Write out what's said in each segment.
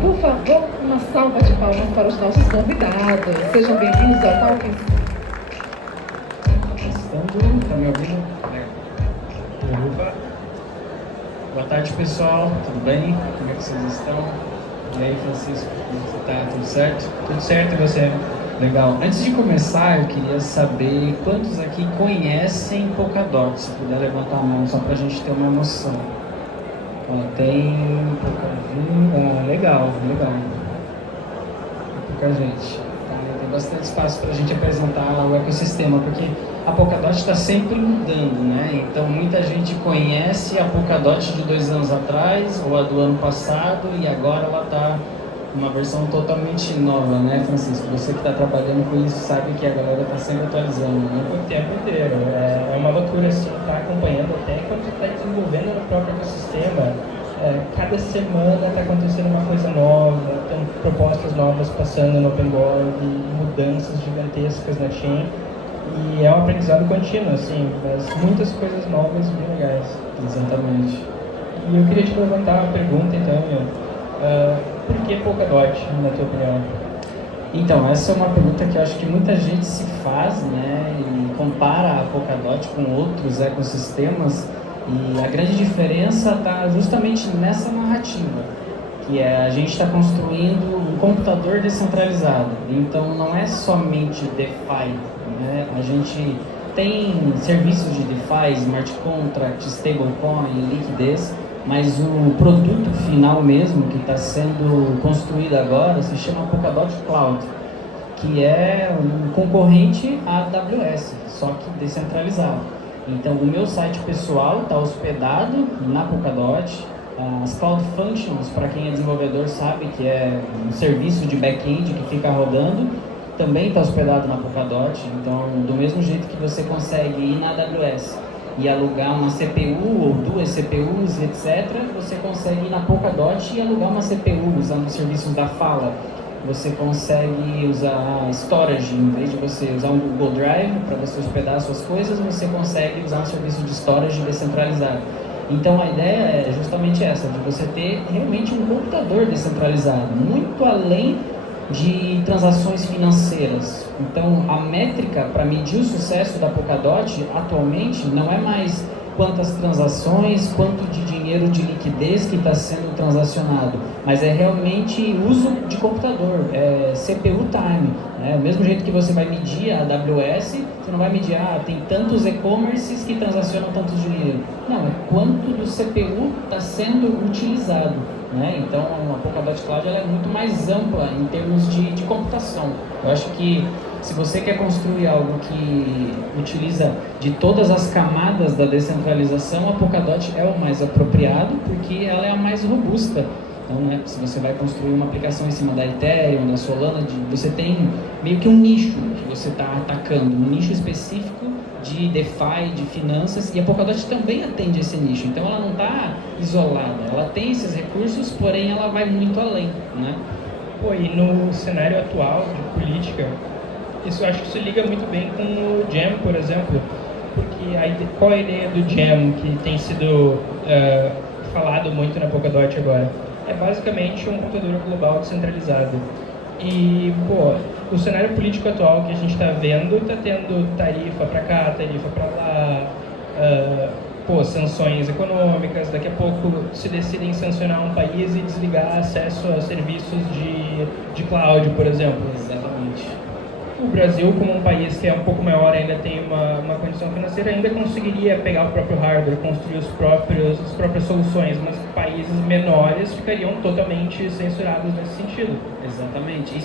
Por favor, uma salva de palmas para os nossos convidados. Sejam bem-vindos ao Talks. Tá me ouvindo? Opa. Boa tarde, pessoal. Tudo bem? Como é que vocês estão? E aí, Francisco, como você tá? Tudo certo? Tudo certo, e você? Legal. Antes de começar, eu queria saber quantos aqui conhecem Polkadot. Se puder levantar a mão, só para a gente ter uma noção. Ó, tem pouca... legal. Pouca gente. Tem bastante espaço para a gente apresentar o ecossistema, porque a Polkadot está sempre mudando, né? Então muita gente conhece a Polkadot de 2 anos atrás ou a do ano passado e agora ela está uma versão totalmente nova, né, Francisco? Você que está trabalhando com isso sabe que a galera está sempre atualizando, né? O tempo inteiro. É uma loucura, assim, estar acompanhando até quando você está desenvolvendo no próprio ecossistema. Cada semana está acontecendo uma coisa nova, tem propostas novas passando no OpenBorg, mudanças gigantescas na chain. E é um aprendizado contínuo, assim, mas muitas coisas novas e bem legais. Exatamente. E eu queria te levantar uma pergunta, então, por que Polkadot, na tua opinião? Então, essa é uma pergunta que eu acho que muita gente se faz, né, e compara a Polkadot com outros ecossistemas, e a grande diferença está justamente nessa narrativa, que é a gente está construindo um computador descentralizado. Então, não é somente DeFi, né? A gente tem serviços de DeFi, Smart Contract, Stablecoin, liquidez, mas o produto final mesmo, que está sendo construído agora, se chama Polkadot Cloud, que é um concorrente à AWS, só que descentralizado. Então, o meu site pessoal está hospedado na Polkadot. As Cloud Functions, para quem é desenvolvedor sabe que é um serviço de back-end que fica rodando, também está hospedado na Polkadot. Então, do mesmo jeito que você consegue ir na AWS e alugar uma CPU ou 2 CPUs, etc., você consegue ir na Polkadot e alugar uma CPU usando os serviços da Fala. Você consegue usar storage, em vez de você usar um Google Drive para você hospedar suas coisas, você consegue usar um serviço de storage descentralizado. Então a ideia é justamente essa, de você ter realmente um computador descentralizado, muito além de transações financeiras. Então a métrica para medir o sucesso da Polkadot atualmente não é mais quantas transações, quanto de dinheiro de liquidez que está sendo transacionado, mas é realmente uso de computador, é CPU time, né? Do mesmo jeito que você vai medir a AWS, você não vai medir, tem tantos e-commerces que transacionam tanto dinheiro. Não, é quanto do CPU está sendo utilizado, né? Então a Polkadot Cloud ela é muito mais ampla em termos de computação. Eu acho que se você quer construir algo que utiliza de todas as camadas da descentralização, a Polkadot é o mais apropriado, porque ela é a mais robusta. Então, né, se você vai construir uma aplicação em cima da Ethereum, da Solana, você tem meio que um nicho que você está atacando, um nicho específico de DeFi, de finanças, e a Polkadot também atende esse nicho. Então, ela não está isolada, ela tem esses recursos, porém ela vai muito além, né? Pô, e no cenário atual de política, isso, acho que isso liga muito bem com o Gem, por exemplo, porque qual a ideia do Gem que tem sido falado muito na Polkadot agora? É basicamente um computador global descentralizado. E, o cenário político atual que a gente está vendo, está tendo tarifa para cá, tarifa para lá, sanções econômicas, daqui a pouco se decidem sancionar um país e desligar acesso a serviços de cloud, por exemplo. Exatamente. O Brasil, como um país que é um pouco maior, ainda tem uma condição financeira, ainda conseguiria pegar o próprio hardware, construir as próprias soluções, mas países menores ficariam totalmente censurados nesse sentido. Exatamente.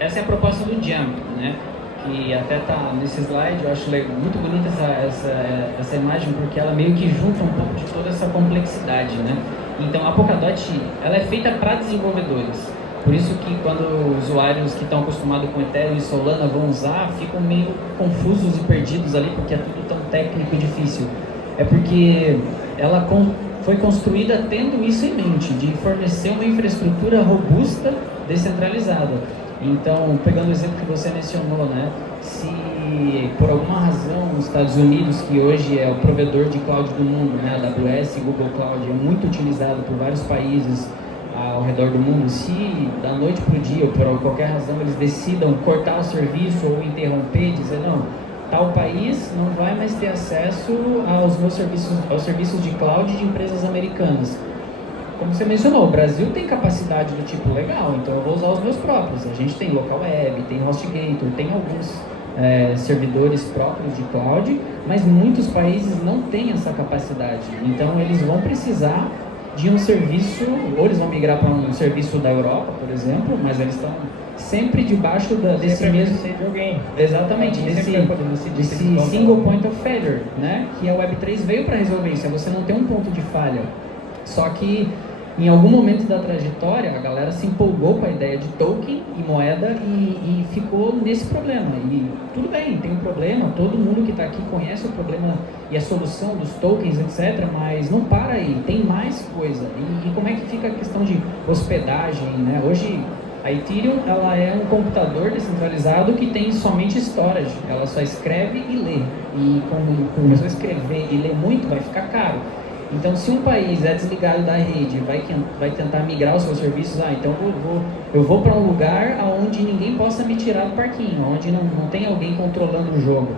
Essa é a proposta do Jump, né? Que até está nesse slide. Eu acho muito bonita essa imagem, porque ela meio que junta um pouco de toda essa complexidade, né? Então a Polkadot ela é feita para desenvolvedores. Por isso que quando usuários que estão acostumados com Ethereum e Solana vão usar, ficam meio confusos e perdidos ali, porque é tudo tão técnico e difícil. É porque ela foi construída tendo isso em mente, de fornecer uma infraestrutura robusta, descentralizada. Então, pegando o exemplo que você mencionou, né? Se por alguma razão os Estados Unidos, que hoje é o provedor de cloud do mundo, né? A AWS e Google Cloud é muito utilizado por vários países, ao redor do mundo, se da noite para o dia, ou por qualquer razão, eles decidam cortar o serviço ou interromper, dizer, não, tal país não vai mais ter acesso aos meus serviços, aos serviços de cloud de empresas americanas. Como você mencionou, o Brasil tem capacidade do tipo legal, então eu vou usar os meus próprios. A gente tem local web, tem HostGator, tem alguns servidores próprios de cloud, mas muitos países não têm essa capacidade. Então eles vão precisar de um serviço, ou eles vão migrar para um serviço da Europa, por exemplo, mas eles estão sempre debaixo desse mesmo... de alguém. Exatamente, desse single point of failure, né? Que a Web3 veio para resolver isso, é você não ter um ponto de falha. Só que em algum momento da trajetória, a galera se empolgou com a ideia de token e moeda e ficou nesse problema. E tudo bem, tem um problema, todo mundo que está aqui conhece o problema e a solução dos tokens, etc. Mas não para aí, tem mais coisa. E como é que fica a questão de hospedagem, né? Hoje, a Ethereum ela é um computador descentralizado que tem somente storage. Ela só escreve e lê. E como começou a escrever e ler muito, vai ficar caro. Então, se um país é desligado da rede e vai tentar migrar os seus serviços, então eu vou para um lugar onde ninguém possa me tirar do parquinho, onde não tem alguém controlando o jogo.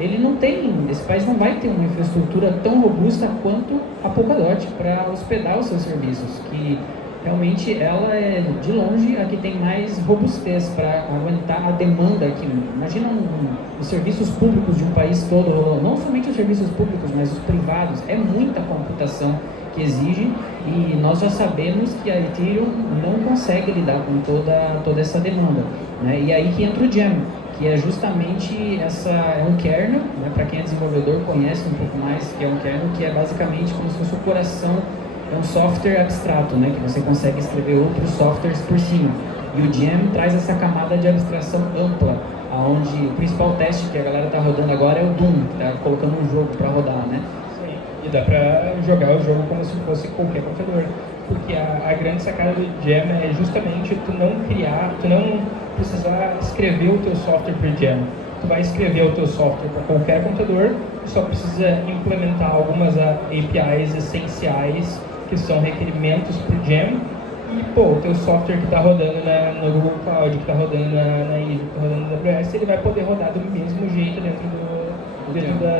Esse país não vai ter uma infraestrutura tão robusta quanto a Polkadot para hospedar os seus serviços, que realmente ela é, de longe, a que tem mais robustez para aguentar a demanda aqui. Imagina os serviços públicos de um país todo, não somente os serviços públicos, mas os privados. É muita computação que exige e nós já sabemos que a Ethereum não consegue lidar com toda essa demanda, né? E aí que entra o Gem, que é justamente é um kernel, né? Para quem é desenvolvedor conhece um pouco mais, que é um kernel que é basicamente como se fosse o coração. É um software abstrato, né, que você consegue escrever outros softwares por cima. E o Gem traz essa camada de abstração ampla, onde o principal teste que a galera está rodando agora é o Doom, que está colocando um jogo para rodar, né? Sim, e dá para jogar o jogo como se fosse qualquer computador. Porque a grande sacada do Gem é justamente tu não precisar escrever o teu software por Gem. Tu vai escrever o teu software para qualquer computador, tu só precisa implementar algumas APIs essenciais que são requerimentos para o Gem, e o teu software que está rodando no Google Cloud, que está rodando na Azure, que está rodando na AWS, ele vai poder rodar do mesmo jeito dentro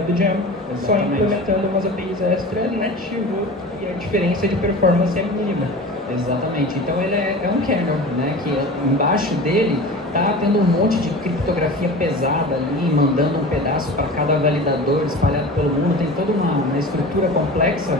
do Gem, só implementando umas APIs extra nativo, e a diferença de performance é mínima. Exatamente, então ele é um kernel, né, que embaixo dele está tendo um monte de criptografia pesada ali, mandando um pedaço para cada validador espalhado pelo mundo, tem toda uma estrutura complexa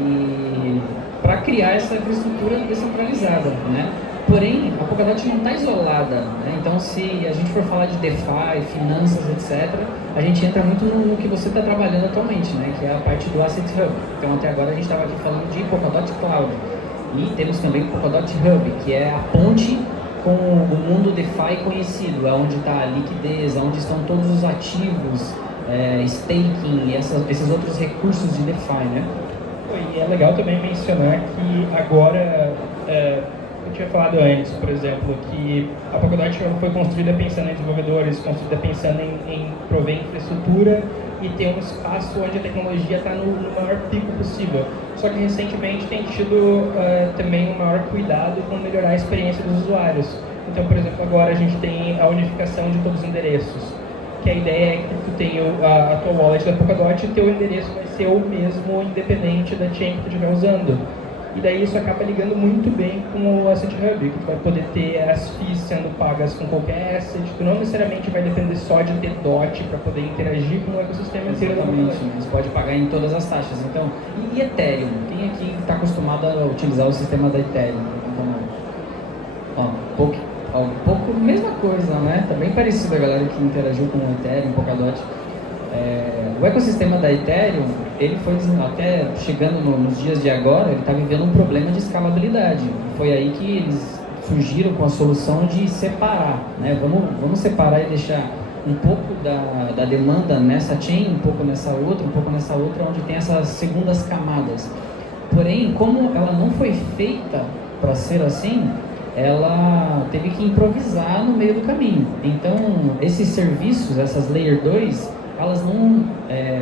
e para criar essa infraestrutura descentralizada, né? Porém, a Polkadot não está isolada, né? Então, se a gente for falar de DeFi, finanças, etc., a gente entra muito no que você está trabalhando atualmente, né? Que é a parte do Asset Hub. Então, até agora a gente estava aqui falando de Polkadot Cloud. E temos também o Polkadot Hub, que é a ponte com o mundo DeFi conhecido, é onde está a liquidez, onde estão todos os ativos, staking e esses outros recursos de DeFi, né? E é legal também mencionar que agora, eu tinha falado antes, por exemplo, que a Polkadot foi construída pensando em desenvolvedores, construída pensando em prover infraestrutura e ter um espaço onde a tecnologia está no maior pico possível. Só que recentemente tem tido também um maior cuidado com melhorar a experiência dos usuários. Então, por exemplo, agora a gente tem a unificação de todos os endereços. Que a ideia é que tu tenha a tua wallet da Polkadot e o teu endereço vai ser o mesmo, independente da chain que tu estiver usando. E daí isso acaba ligando muito bem com o Asset Hub, que tu vai poder ter as fees sendo pagas com qualquer asset, tu não necessariamente vai depender só de ter DOT para poder interagir com o ecossistema inteiro da Polkadot. Você pode pagar em todas as taxas. Então, e Ethereum? Quem aqui está acostumado a utilizar o sistema da Ethereum? Um pouco mesma coisa, né? Tá bem parecido a galera que interagiu com o Ethereum, Polkadot. O ecossistema da Ethereum, ele foi até chegando nos dias de agora, ele está vivendo um problema de escalabilidade. Foi aí que eles surgiram com a solução de separar, né? Vamos separar e deixar um pouco da demanda nessa chain, um pouco nessa outra, onde tem essas segundas camadas. Porém, como ela não foi feita para ser assim, ela teve que improvisar no meio do caminho. Então, esses serviços, essas Layer 2, elas não,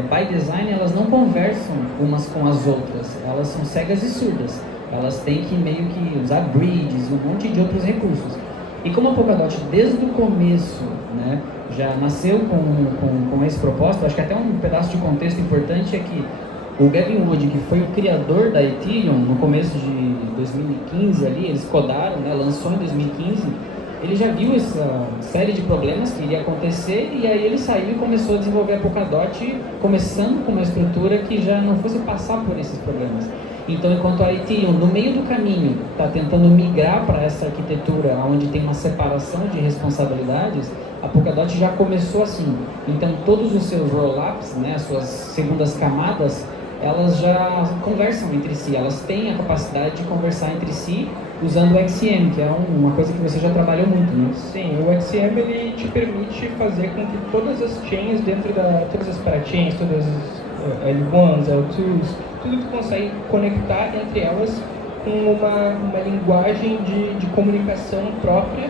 by design, elas não conversam umas com as outras. Elas são cegas e surdas. elas têm que meio que usar bridges, um monte de outros recursos. E como a Polkadot, desde o começo, né, já nasceu com esse propósito, acho que até um pedaço de contexto importante é que o Gavin Wood, que foi o criador da Ethereum no começo de 2015 ali, eles codaram, né, lançou em 2015, ele já viu essa série de problemas que iria acontecer e aí ele saiu e começou a desenvolver a Polkadot, começando com uma estrutura que já não fosse passar por esses problemas. Então, enquanto a Ethereum, no meio do caminho, está tentando migrar para essa arquitetura onde tem uma separação de responsabilidades, a Polkadot já começou assim. Então, todos os seus roll-ups, né, as suas segundas camadas, elas já conversam entre si, elas têm a capacidade de conversar entre si usando o XCM, que é uma coisa que você já trabalhou muito, né? Sim, o XCM ele te permite fazer com que todas as chains todas as parachains, todas as L1s, L2s, tudo tu consegue conectar entre elas com uma linguagem de comunicação própria,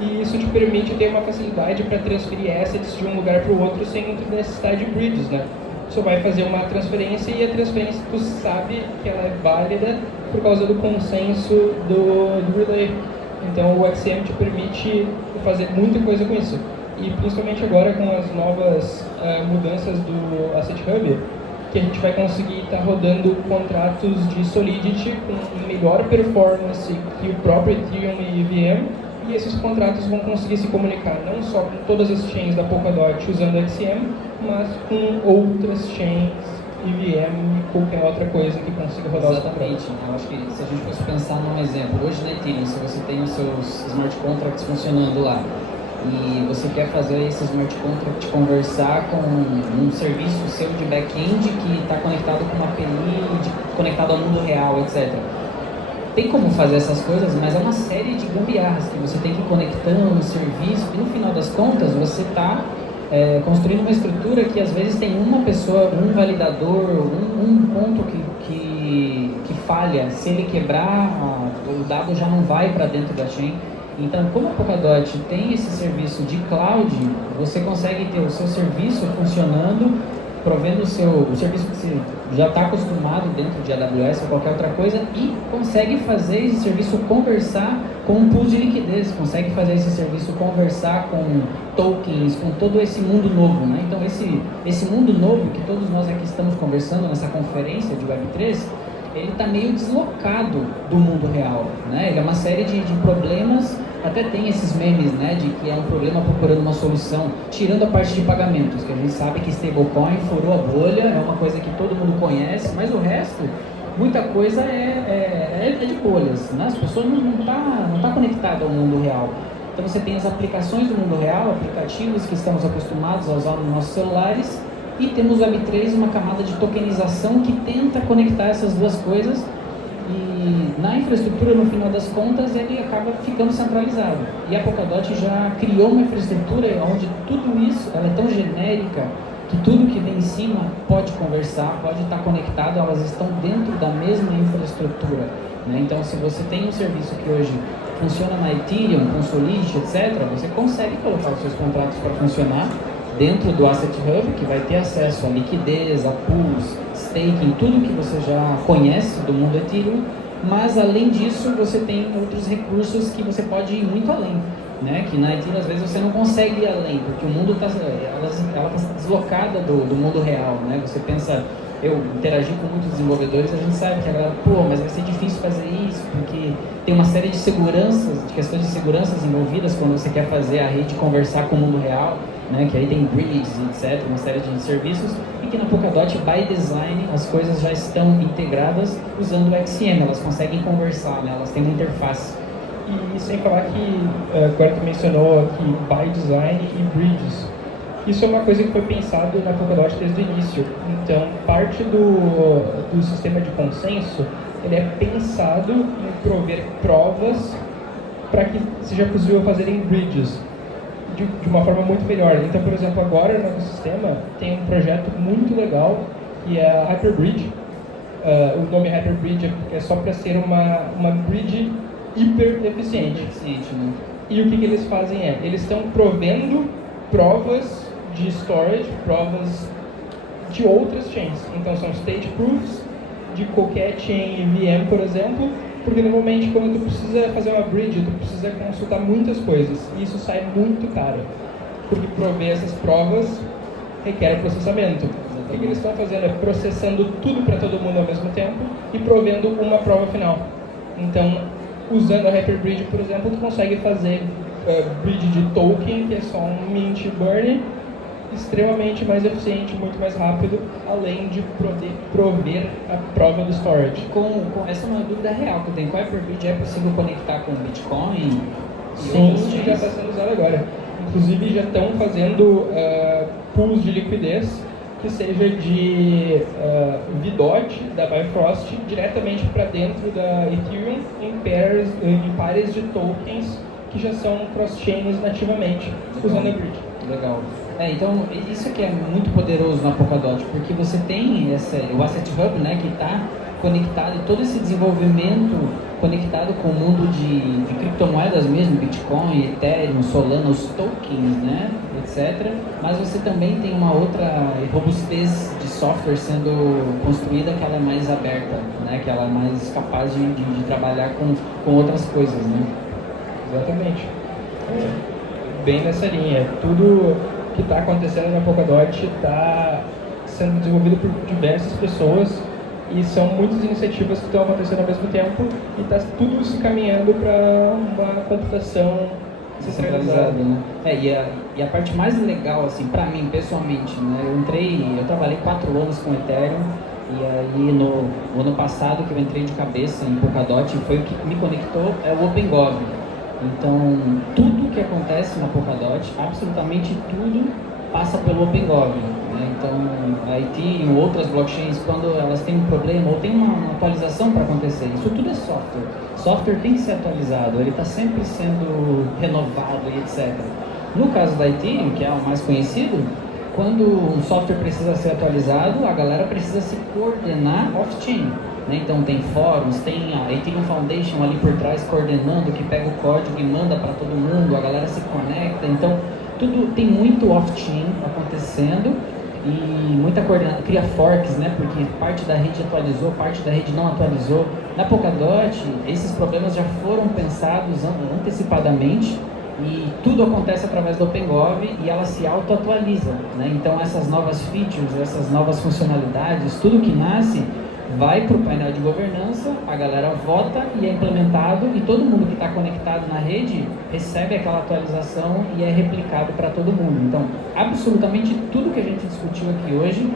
e isso te permite ter uma facilidade para transferir assets de um lugar para o outro sem necessidade de bridges, né? Você vai fazer uma transferência e a transferência tu sabe que ela é válida por causa do consenso do relay. Então o XCM te permite fazer muita coisa com isso. E principalmente agora com as novas mudanças do Asset Hub, que a gente vai conseguir estar rodando contratos de Solidity com melhor performance que o próprio Ethereum e EVM, e esses contratos vão conseguir se comunicar não só com todas as chains da Polkadot usando XCM, mas com outras chains, EVM e qualquer outra coisa que consiga rodar os contratos. Exatamente. Eu acho que se a gente fosse pensar num exemplo, hoje na Ethereum, se você tem os seus smart contracts funcionando lá, e você quer fazer esse smart contract conversar com um serviço seu de back-end que está conectado com uma API, conectado ao mundo real, etc. Tem como fazer essas coisas, mas é uma série de gambiarras que você tem que ir conectando no serviço, e no final das contas você está construindo uma estrutura que às vezes tem uma pessoa, um validador, um ponto que falha. Se ele quebrar, o dado já não vai para dentro da chain. Então, como a Polkadot tem esse serviço de cloud, você consegue ter o seu serviço funcionando, provendo o serviço que você já está acostumado dentro de AWS ou qualquer outra coisa, e consegue fazer esse serviço conversar com um pool de liquidez, consegue fazer esse serviço conversar com tokens, com todo esse mundo novo, né? Então esse mundo novo que todos nós aqui estamos conversando nessa conferência de Web3, ele está meio deslocado do mundo real, né? Ele é uma série de problemas, até tem esses memes, né, de que é um problema procurando uma solução, tirando a parte de pagamentos, que a gente sabe que stablecoin furou a bolha, é uma coisa que todo mundo conhece, mas o resto, muita coisa é de bolhas, né? As pessoas não tá conectadas ao mundo real. Então você tem as aplicações do mundo real, aplicativos que estamos acostumados a usar nos nossos celulares, e temos o Web3, uma camada de tokenização que tenta conectar essas duas coisas, e na infraestrutura, no final das contas, ele acaba ficando centralizado. E a Polkadot já criou uma infraestrutura onde tudo isso, ela é tão genérica, que tudo que vem em cima pode conversar, pode estar conectado, elas estão dentro da mesma infraestrutura, né? Então, se você tem um serviço que hoje funciona na Ethereum, com Solidity, etc., você consegue colocar os seus contratos para funcionar dentro do Asset Hub, que vai ter acesso a liquidez, a pools, staking, tudo que você já conhece do mundo Ethereum, mas além disso você tem outros recursos que você pode ir muito além, né? Que na Ethereum às vezes você não consegue ir além, porque o mundo ela está deslocada do mundo real, né? Você pensa, eu interagi com muitos desenvolvedores, a gente sabe que agora, mas vai ser difícil fazer isso, porque tem uma série de seguranças, de questões de seguranças envolvidas quando você quer fazer a rede conversar com o mundo real, né, que aí tem bridges, etc., uma série de serviços, e que na Polkadot, by design, as coisas já estão integradas usando o XCM, elas conseguem conversar, né, elas têm uma interface. E sem falar que, agora tu mencionou aqui, by design e bridges, isso é uma coisa que foi pensado na Polkadot desde o início. Então, parte do sistema de consenso, ele é pensado em prover provas para que seja possível fazer em bridges de uma forma muito melhor. Então, por exemplo, agora no ecossistema tem um projeto muito legal que é a Hyperbridge. O nome Hyperbridge é só para ser uma bridge hiper eficiente. Né? E o que eles fazem eles estão provendo provas de storage, provas de outras chains. Então são state proofs de qualquer chain VM, por exemplo, porque normalmente quando tu precisa fazer uma bridge, tu precisa consultar muitas coisas, e isso sai muito caro, porque prover essas provas requer processamento. O que eles estão fazendo é processando tudo para todo mundo ao mesmo tempo e provendo uma prova final. Então, usando a Hyperbridge, por exemplo, tu consegue fazer bridge de token, que é só um mint burn, extremamente mais eficiente, muito mais rápido, além de prover a prova do storage. Essa é uma dúvida real que eu tenho. Com a Hyperbridge é possível conectar com Bitcoin? Sim, já está sendo usado agora. Inclusive já estão fazendo pools de liquidez que seja de VDOT da Bifrost diretamente para dentro da Ethereum em pares de tokens que já são cross-chains nativamente, usando a bridge. Legal. Então, isso aqui é muito poderoso na Polkadot, porque você tem o Asset Hub, né, que está conectado, todo esse desenvolvimento conectado com o mundo de criptomoedas mesmo, Bitcoin, Ethereum, Solana, os tokens, né, etc. Mas você também tem uma outra robustez de software sendo construída, que ela é mais aberta, né, que ela é mais capaz de trabalhar com outras coisas, né? Exatamente. Bem nessa linha. Tudo que está acontecendo na Polkadot está sendo desenvolvido por diversas pessoas e são muitas iniciativas que estão acontecendo ao mesmo tempo e está tudo se caminhando para uma computação centralizada. Né? E a parte mais legal, assim, para mim pessoalmente, né? Eu trabalhei 4 anos com Ethereum e aí no ano passado que eu entrei de cabeça em Polkadot, foi o que me conectou, é o OpenGov. Então, tudo que acontece na Polkadot, absolutamente tudo, passa pelo OpenGov. Né? Então, a Ethereum, outras blockchains, quando elas têm um problema ou tem uma atualização para acontecer, isso tudo é software. Software tem que ser atualizado, ele está sempre sendo renovado e etc. No caso da Ethereum, que é o mais conhecido, quando um software precisa ser atualizado, a galera precisa se coordenar off-chain. Né? Então tem fóruns, tem a Ethereum Foundation ali por trás coordenando, que pega o código e manda para todo mundo, a galera se conecta, então tudo tem muito off-chain acontecendo e muita coordenação, cria forks, né? Porque parte da rede atualizou, parte da rede não atualizou. Na Polkadot, esses problemas já foram pensados antecipadamente e tudo acontece através do OpenGov e ela se auto-atualiza, né? Então essas novas features, essas novas funcionalidades, tudo que nasce vai para o painel de governança, a galera vota e é implementado e todo mundo que está conectado na rede recebe aquela atualização e é replicado para todo mundo. Então, absolutamente tudo que a gente discutiu aqui hoje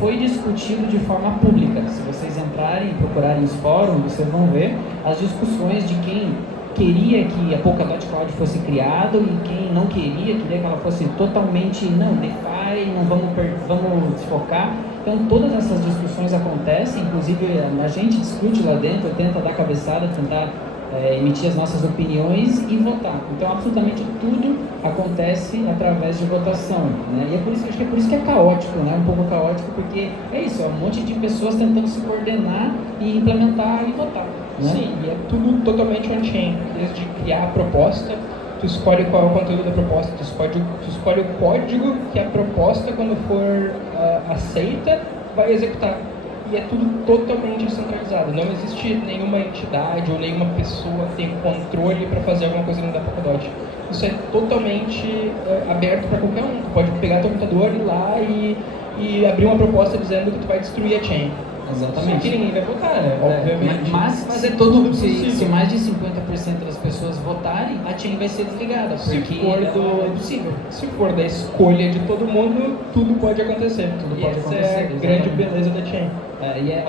foi discutido de forma pública. Se vocês entrarem e procurarem os fóruns, vocês vão ver as discussões de quem queria que a Polkadot Cloud fosse criado e quem não queria que ela fosse totalmente, não, DeFi, não vamos desfocar. Então todas essas discussões acontecem, inclusive a gente discute lá dentro, tenta dar cabeçada, tentar emitir as nossas opiniões e votar. Então absolutamente tudo acontece através de votação, né? E acho que é por isso que é caótico, né? Um pouco caótico, porque é isso, é um monte de pessoas tentando se coordenar e implementar e votar. Né? Sim, e é tudo totalmente on-chain, desde criar a proposta, tu escolhe qual é o conteúdo da proposta, tu escolhe o código que a proposta, quando for aceita, vai executar. E é tudo totalmente centralizado, não existe nenhuma entidade ou nenhuma pessoa que tenha controle para fazer alguma coisa dentro da Polkadot. Isso é totalmente aberto para qualquer um, tu pode pegar teu computador, ir lá e abrir uma proposta dizendo que tu vai destruir a chain. Exatamente. Só que ninguém vai votar, né? Obviamente. Mas é todo se mais de 50% das pessoas votarem, a chain vai ser desligada, porque é impossível. Se for da escolha de todo mundo, tudo pode acontecer. Essa é a grande beleza da chain.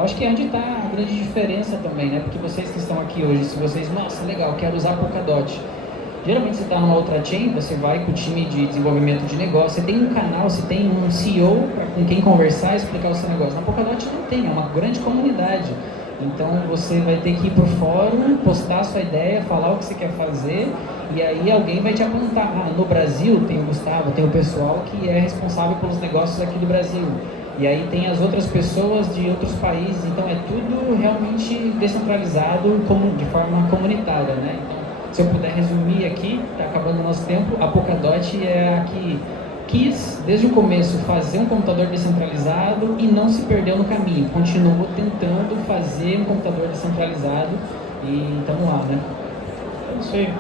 Acho que é onde está a grande diferença também, né? Porque vocês que estão aqui hoje, se vocês, nossa, legal, quero usar Polkadot. Geralmente você está numa outra chain, você vai com o time de desenvolvimento de negócio, você tem um canal, você tem um CEO com quem conversar e explicar o seu negócio. Na Polkadot não tem, é uma grande comunidade. Então você vai ter que ir para o fórum, postar a sua ideia, falar o que você quer fazer e aí alguém vai te apontar. No Brasil tem o Gustavo, tem o pessoal que é responsável pelos negócios aqui do Brasil. E aí tem as outras pessoas de outros países, então é tudo realmente descentralizado de forma comunitária, né? Então, se eu puder resumir aqui, está acabando o nosso tempo, a Polkadot é a que quis, desde o começo, fazer um computador descentralizado e não se perdeu no caminho. Continuou tentando fazer um computador descentralizado e estamos lá, né? É isso aí.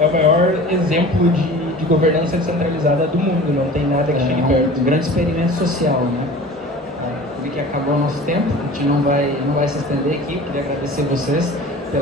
É o maior exemplo de governança descentralizada do mundo, não tem nada que chegue perto. Um grande experimento social, né? Vi que acabou o nosso tempo, a gente não vai se estender aqui, queria agradecer vocês.